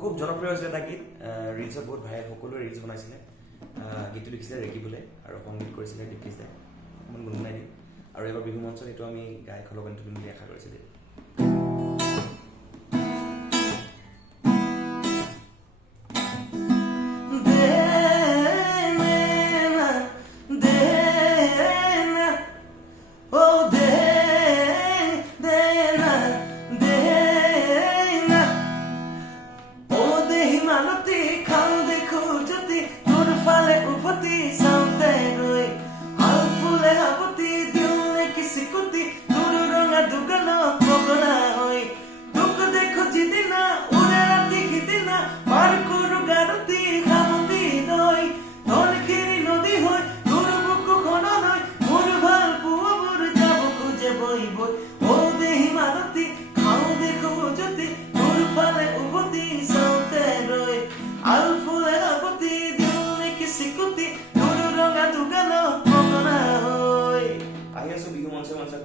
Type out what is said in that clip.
খুব জনপ্ৰিয় হৈছিল এটা গীত ৰিলছত বহুত ভাইৰেল সকলোৱে ৰিলছ বনাইছিলে গীতটো লিখিছিলে ৰেকিবলে আৰু সংগীত কৰিছিলে দীপকিছ দাই অকণমান গুণগুণাই দিম আৰু এবাৰ বিহু মঞ্চত এইটো আমি গাই খলকনি তুলিম বুলি আশা কৰিছিলোঁ বিহু মঞ্চে মঞ্চে